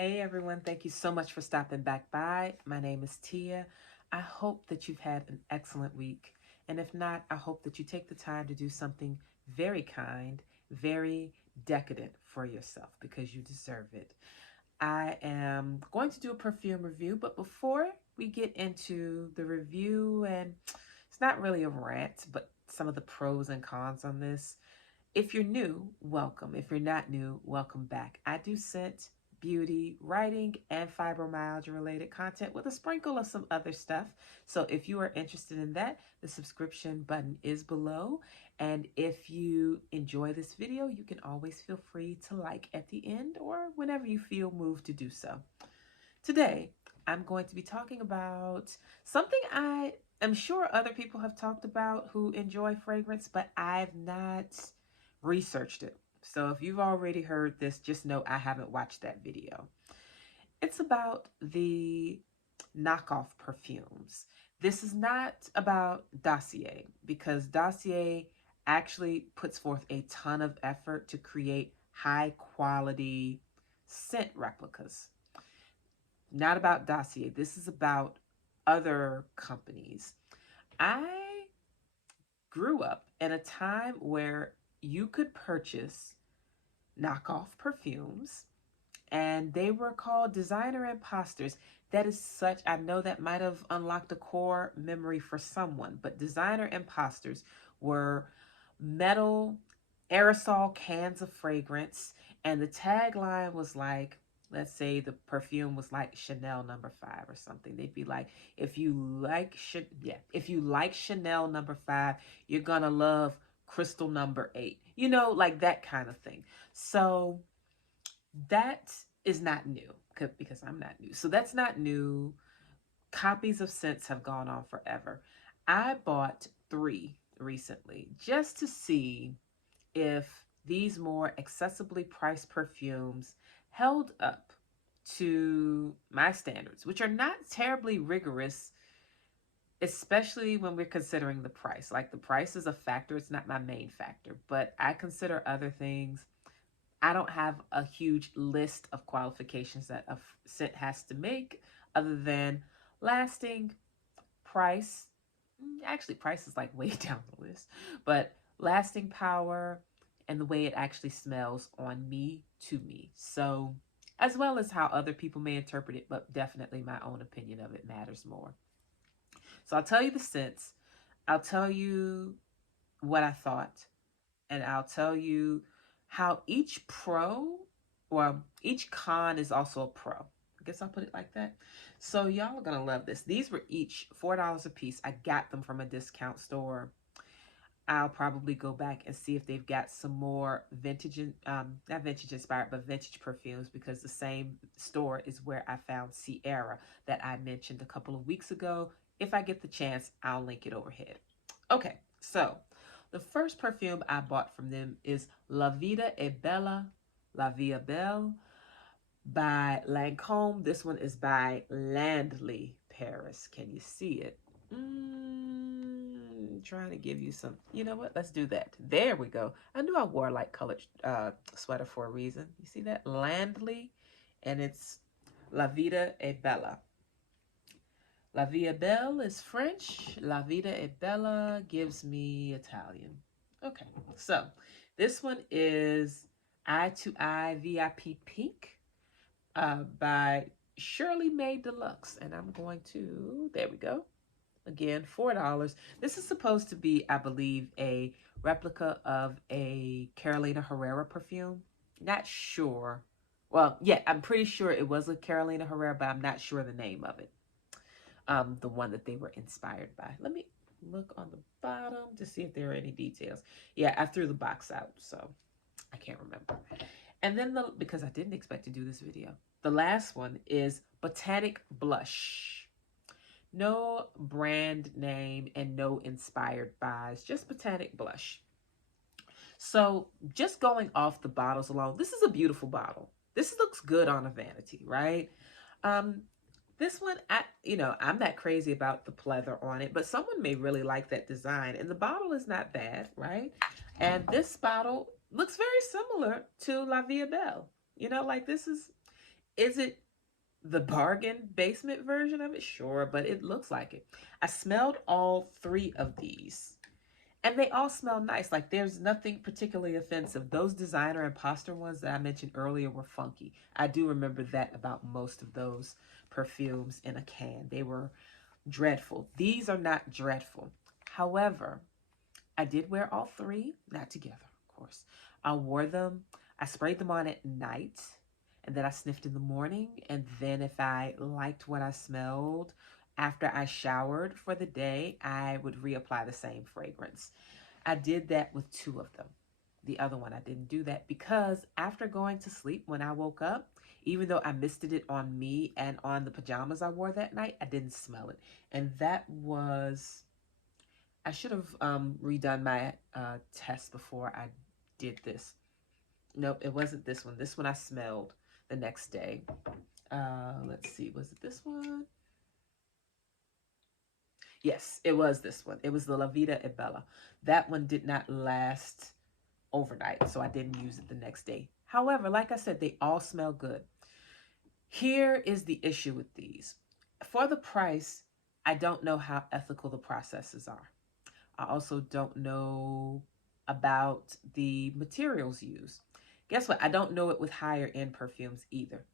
Hey everyone, thank you so much for stopping back by. My name is Tia. I hope that you've had an excellent week. And if not, I hope that you take the time to do something very kind, very decadent for yourself because you deserve it. I am going to do a perfume review, but before we get into the review, and it's not really a rant, but some of the pros and cons on this. If you're new, welcome. If you're not new, welcome back. I do scent, beauty, writing, and fibromyalgia related content with a sprinkle of some other stuff. So if you are interested in that, the subscription button is below. And if you enjoy this video, you can always feel free to like at the end or whenever you feel moved to do so. Today, I'm going to be talking about something I am sure other people have talked about who enjoy fragrance, but I've not researched it. So if you've already heard this, just know I haven't watched that video. It's about the knockoff perfumes. This is not about Dossier because Dossier actually puts forth a ton of effort to create high quality scent replicas. Not about Dossier. This is about other companies. I grew up in a time where you could purchase knockoff perfumes and they were called designer imposters. That is such, I know that might have unlocked a core memory for someone, but designer imposters were metal aerosol cans of fragrance, and the tagline was like, let's say the perfume was like Chanel number 5 or something. They'd be like, if you like Chanel number 5, you're gonna love Crystal number 8. You know, like that kind of thing. So that is not new because I'm not new. So that's not new. Copies of scents have gone on forever. I bought 3 recently just to see if these more accessibly priced perfumes held up to my standards, which are not terribly rigorous, especially when we're considering the price. Like, the price is a factor, it's not my main factor, but I consider other things. I don't have a huge list of qualifications that a scent has to make other than lasting, price. Actually, price is like way down the list, but lasting power and the way it actually smells on me to me. So, as well as how other people may interpret it, but definitely my own opinion of it matters more. So, I'll tell you the scents, I'll tell you what I thought, and I'll tell you how each pro or each con is also a pro. I guess I'll put it like that. So y'all are gonna love this. These were each $4 a piece. I got them from a discount store. I'll probably go back and see if they've got some more vintage, not vintage inspired, but vintage perfumes, because the same store is where I found Sierra that I mentioned a couple of weeks ago. If I get the chance, I'll link it overhead. Okay, so the first perfume I bought from them is La Vida è Bella, La Vie Belle by Lancôme. This one is by Landly Paris. Can you see it? Trying to give you some, you know what? Let's do that. There we go. I knew I wore a light colored sweater for a reason. You see that? Landly, and it's La Vida è Bella. La Vie Belle is French. La Vida è Bella gives me Italian. Okay, so this one is Eye to Eye VIP Pink by Shirley May Deluxe. And I'm going to, there we go. Again, $4. This is supposed to be, I believe, a replica of a Carolina Herrera perfume. Not sure. Well, yeah, I'm pretty sure it was a Carolina Herrera, but I'm not sure the name of it. The one that they were inspired by. Let me look on the bottom to see if there are any details. Yeah, I threw the box out, so I can't remember. And then, because I didn't expect to do this video, the last one is Botanic Blush. No brand name and no inspired buys, just Botanic Blush. So just going off the bottles alone, this is a beautiful bottle. This looks good on a vanity, right? This one, I'm not crazy about the pleather on it, but someone may really like that design. And the bottle is not bad, right? And this bottle looks very similar to La Vie Belle. You know, like this is, Is it the bargain basement version of it? Sure, but it looks like it. I smelled all three of these, and they all smell nice. Like, there's nothing particularly offensive. Those designer imposter ones that I mentioned earlier were funky. I do remember that about most of those perfumes in a can. They were dreadful. These are not dreadful. However, I did wear all three, not together, of course. I wore them, I sprayed them on at night, and then I sniffed in the morning. And then if I liked what I smelled after I showered for the day, I would reapply the same fragrance. I did that with two of them. The other one, I didn't do that because after going to sleep, when I woke up, even though I misted it on me and on the pajamas I wore that night, I didn't smell it. And that was, I should have redone my test before I did this. Nope, it wasn't this one. This one I smelled the next day. Let's see, was it this one? Yes, it was this one. It was the La Vida e Bella. That one did not last overnight, so I didn't use it the next day. However, like I said, they all smell good. Here is the issue with these. For the price, I don't know how ethical the processes are. I also don't know about the materials used. Guess what? I don't know it with higher end perfumes either.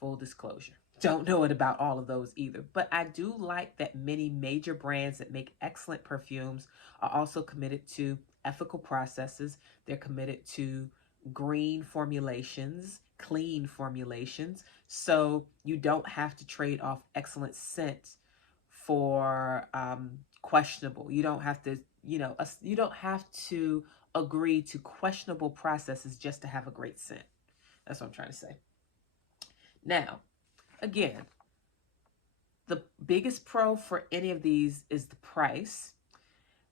Full disclosure. Don't know it about all of those either. But I do like that many major brands that make excellent perfumes are also committed to ethical processes. They're committed to green formulations, clean formulations. So you don't have to trade off excellent scent for questionable. You don't have to, you don't have to agree to questionable processes just to have a great scent. That's what I'm trying to say. Now, again, the biggest pro for any of these is the price.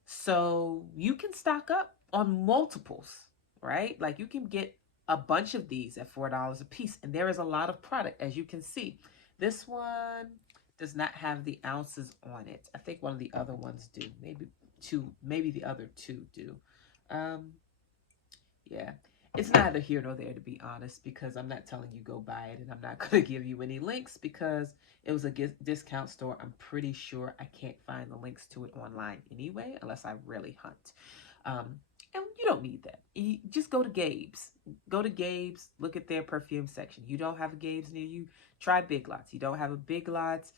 So you can stock up on multiples, right? Like, you can get a bunch of these at $4 a piece, and there is a lot of product, as you can see. This one does not have the ounces on it. I think one of the other ones do. Maybe two, maybe the other two do. Yeah. It's neither here nor there, to be honest, because I'm not telling you go buy it, and I'm not going to give you any links because it was a discount store. I'm pretty sure I can't find the links to it online anyway, unless I really hunt. And you don't need that. You just go to Gabe's. Go to Gabe's, look at their perfume section. You don't have a Gabe's near you, try Big Lots. You don't have a Big Lots,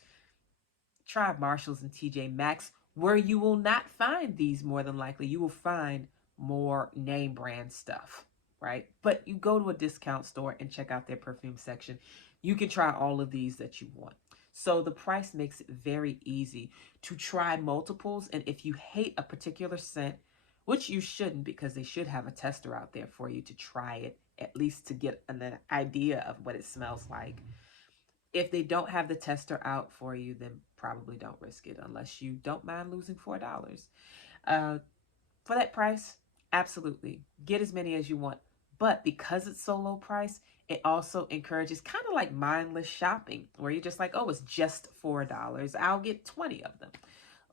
try Marshalls and TJ Maxx, where you will not find these more than likely. You will find more name brand stuff, right? But you go to a discount store and check out their perfume section. You can try all of these that you want. So the price makes it very easy to try multiples. And if you hate a particular scent, which you shouldn't, because they should have a tester out there for you to try it, at least to get an idea of what it smells like. If they don't have the tester out for you, then probably don't risk it unless you don't mind losing $4. For that price, absolutely. Get as many as you want. But because it's so low price, it also encourages kind of like mindless shopping, where you're just like, oh, it's just $4. I'll get 20 of them.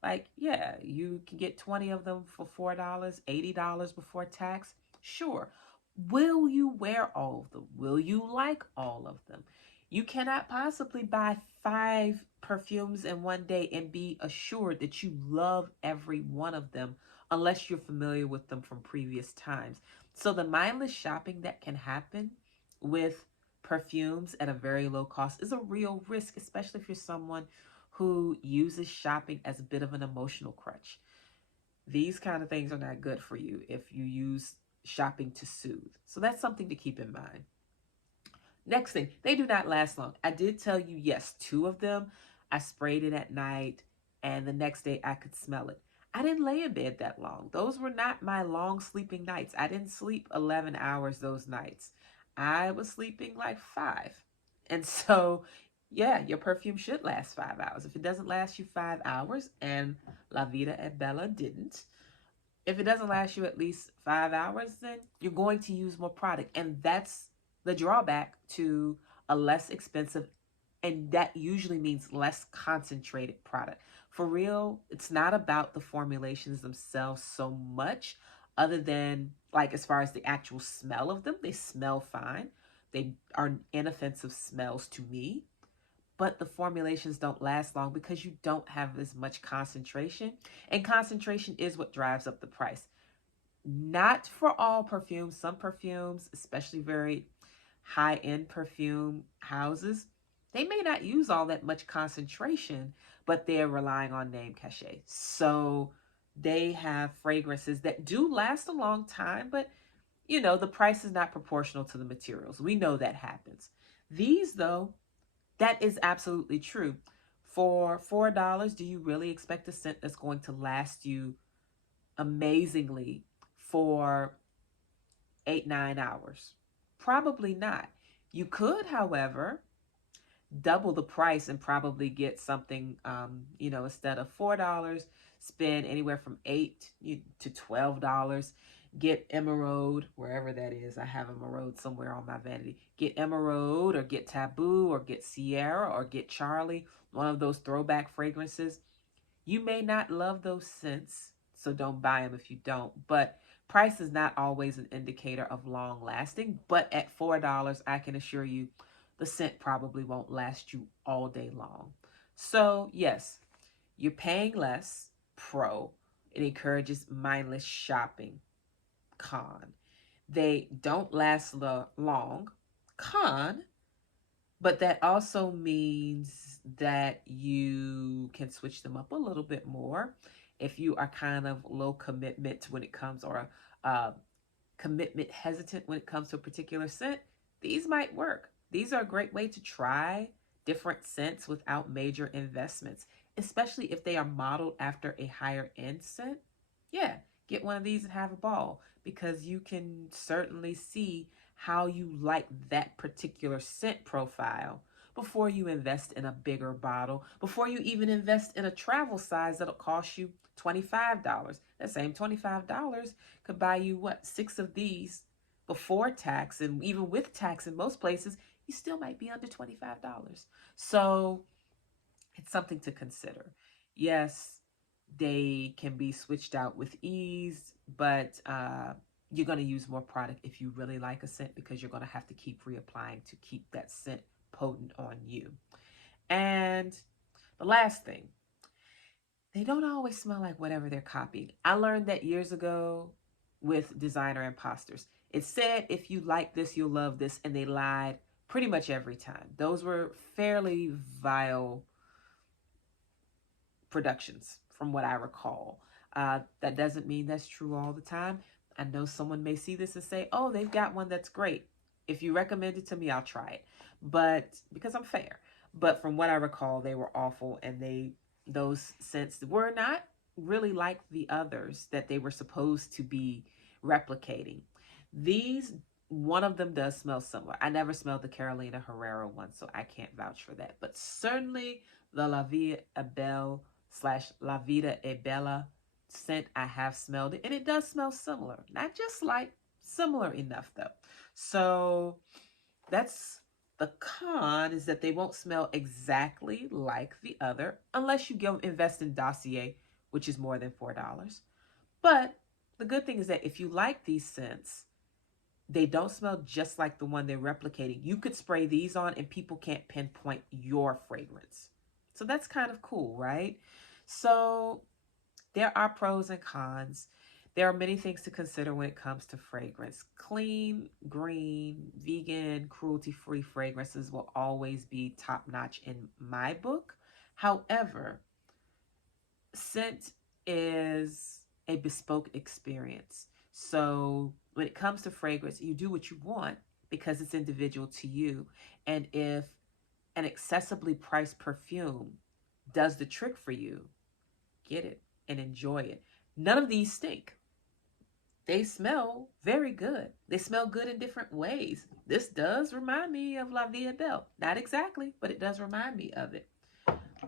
Like, yeah, you can get 20 of them for $4, $80 before tax. Sure. Will you wear all of them? Will you like all of them? You cannot possibly buy 5 perfumes in one day and be assured that you love every one of them unless you're familiar with them from previous times. So the mindless shopping that can happen with perfumes at a very low cost is a real risk, especially if you're someone who uses shopping as a bit of an emotional crutch. These kind of things are not good for you if you use shopping to soothe. So that's something to keep in mind. Next thing, they do not last long. I did tell you, yes, 2 of them, I sprayed it at night, and the next day I could smell it. I didn't lay in bed that long. Those were not my long sleeping nights. I didn't sleep 11 hours those nights. I was sleeping like 5. And so, yeah, your perfume should last 5 hours. If it doesn't last you 5 hours, and La Vida e Bella didn't, if it doesn't last you at least 5 hours, then you're going to use more product. And that's the drawback to a less expensive, and that usually means less concentrated product. For real, it's not about the formulations themselves so much, other than, like, as far as the actual smell of them, they smell fine. They are inoffensive smells to me, but the formulations don't last long because you don't have as much concentration. And concentration is what drives up the price. Not for all perfumes. Some perfumes, especially very high-end perfume houses, they may not use all that much concentration, but they're relying on name cachet. So they have fragrances that do last a long time, but the price is not proportional to the materials. We know that happens. These, though, that is absolutely true. For $4, do you really expect a scent that's going to last you amazingly for 8-9 hours? Probably not. You could, however, double the price and probably get something, instead of $4, spend anywhere from $8 to $12. Get Emerald, wherever that is. I have Emerald somewhere on my vanity. Get Emerald, or get Taboo, or get Sierra, or get Charlie, one of those throwback fragrances. You may not love those scents, so don't buy them if you don't. But price is not always an indicator of long lasting. But at $4, I can assure you the scent probably won't last you all day long. So yes, you're paying less. Pro. It encourages mindless shopping. Con. They don't last long. Con. But that also means that you can switch them up a little bit more. If you are kind of low commitment when it comes, or commitment hesitant when it comes to a particular scent, these might work. These are a great way to try different scents without major investments, especially if they are modeled after a higher end scent. Yeah, get one of these and have a ball, because you can certainly see how you like that particular scent profile before you invest in a bigger bottle, before you even invest in a travel size that'll cost you $25. That same $25 could buy you, what, 6 of these before tax, and even with tax in most places, you still might be under $25. So it's something to consider. Yes, they can be switched out with ease, but you're going to use more product if you really like a scent, because you're going to have to keep reapplying to keep that scent potent on you. And the last thing, they don't always smell like whatever they're copying. I learned that years ago with designer imposters. It said, if you like this, you'll love this, and they lied pretty much every time. Those were fairly vile productions from what I recall. That doesn't mean that's true all the time. I know someone may see this and say, oh, they've got one that's great. If you recommend it to me, I'll try it. But because I'm fair. But from what I recall, they were awful, and those scents were not really like the others that they were supposed to be replicating. These, one of them does smell similar. I never smelled the Carolina Herrera one, so I can't vouch for that. But certainly the La Vie est Belle / La Vida e Bella scent, I have smelled it, and it does smell similar. Not just like, similar enough though. So that's the con, is that they won't smell exactly like the other unless you invest in Dossier, which is more than $4. But the good thing is that if you like these scents, they don't smell just like the one they're replicating. You could spray these on and people can't pinpoint your fragrance. So that's kind of cool, right? So there are pros and cons. There are many things to consider when it comes to fragrance. Clean, green, vegan, cruelty-free fragrances will always be top-notch in my book. However, scent is a bespoke experience. So when it comes to fragrance, you do what you want because it's individual to you. And if an accessibly priced perfume does the trick for you, get it and enjoy it. None of these stink. They smell very good. They smell good in different ways. This does remind me of La Vie est Belle. Not exactly, but it does remind me of it.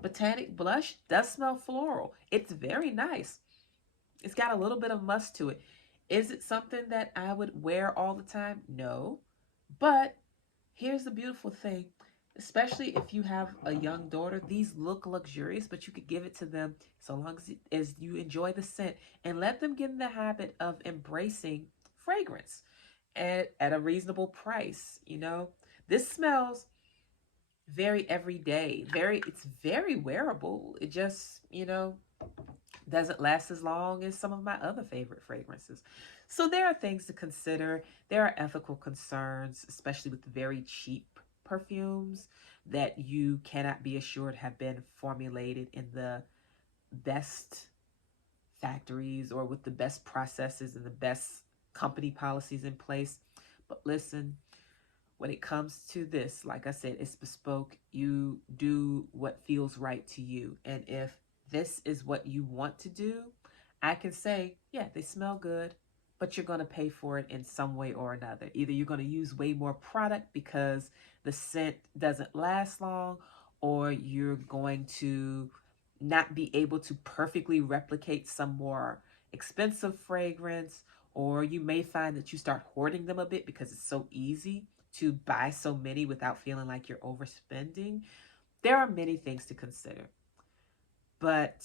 Botanic Blush does smell floral. It's very nice. It's got a little bit of musk to it. Is it something that I would wear all the time? No. But here's the beautiful thing. Especially if you have a young daughter, these look luxurious, but you could give it to them so long as you enjoy the scent, and let them get in the habit of embracing fragrance. at a reasonable price. This smells very everyday, it's very wearable. It just, doesn't last as long as some of my other favorite fragrances. So there are things to consider. There are ethical concerns, especially with very cheap perfumes that you cannot be assured have been formulated in the best factories or with the best processes and the best company policies in place. But listen, when it comes to this, like I said, it's bespoke. You do what feels right to you. And if this is what you want to do, I can say, yeah, they smell good, but you're going to pay for it in some way or another. Either you're going to use way more product because the scent doesn't last long, or you're going to not be able to perfectly replicate some more expensive fragrance, or you may find that you start hoarding them a bit because it's so easy to buy so many without feeling like you're overspending. There are many things to consider, but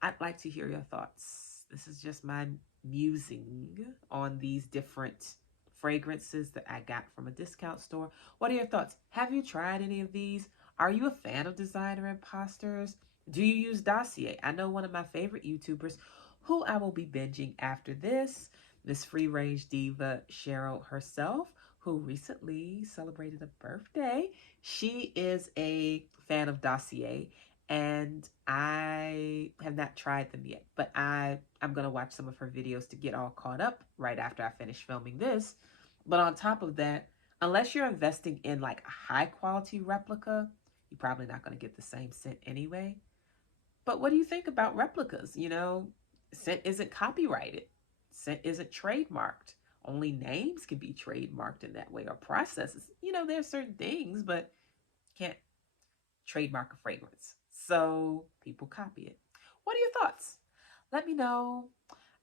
I'd like to hear your thoughts. This is just my musing on these different fragrances that I got from a discount store. What are your thoughts? Have you tried any of these? Are you a fan of designer imposters? Do you use Dossier? I know one of my favorite YouTubers who I will be binging after this, Miss Free Range Diva Cheryl herself, who recently celebrated a birthday. She is a fan of Dossier, and I have not tried them yet, but I'm going to watch some of her videos to get all caught up right after I finish filming this. But on top of that, unless you're investing in like a high quality replica, you're probably not going to get the same scent anyway. But what do you think about replicas? Scent isn't copyrighted. Scent isn't trademarked. Only names can be trademarked in that way, or processes. There's certain things, but can't trademark a fragrance. So people copy it. What are your thoughts? Let me know.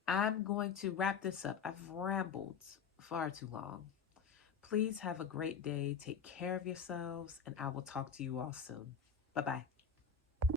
I'm going to wrap this up. I've rambled far too long. Please have a great day. Take care of yourselves, and I will talk to you all soon. Bye bye.